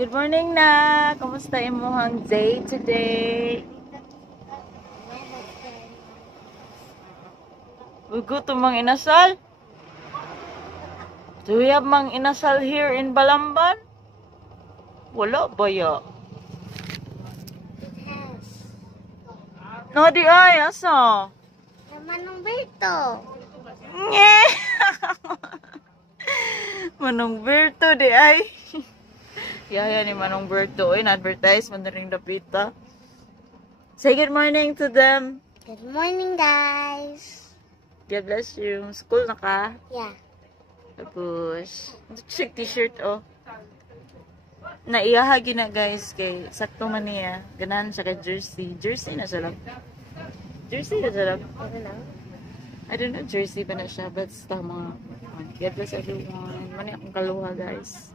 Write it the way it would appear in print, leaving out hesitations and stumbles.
Good morning na. Kumusta imong day today? Ugo to mang inasal? Do we have mang inasal here in Balamban? Wala ba ya? No, di ay. Asa? Manong Berto. Nye! Manong Berto di ay. Yaya ni Manong Berto. In-advertise man na rin dapita. Say good morning to them. Good morning, guys. God bless you. School na ka? Yeah. Tapos, check t-shirt oh. Naiyahagi na guys kay sakto man niya. Ganahan siya kay jersey. Jersey na siya lang. Jersey na siya lang. Ano lang? I don't know jersey ba na siya. But tama. God bless everyone. Mani akong kaluha guys.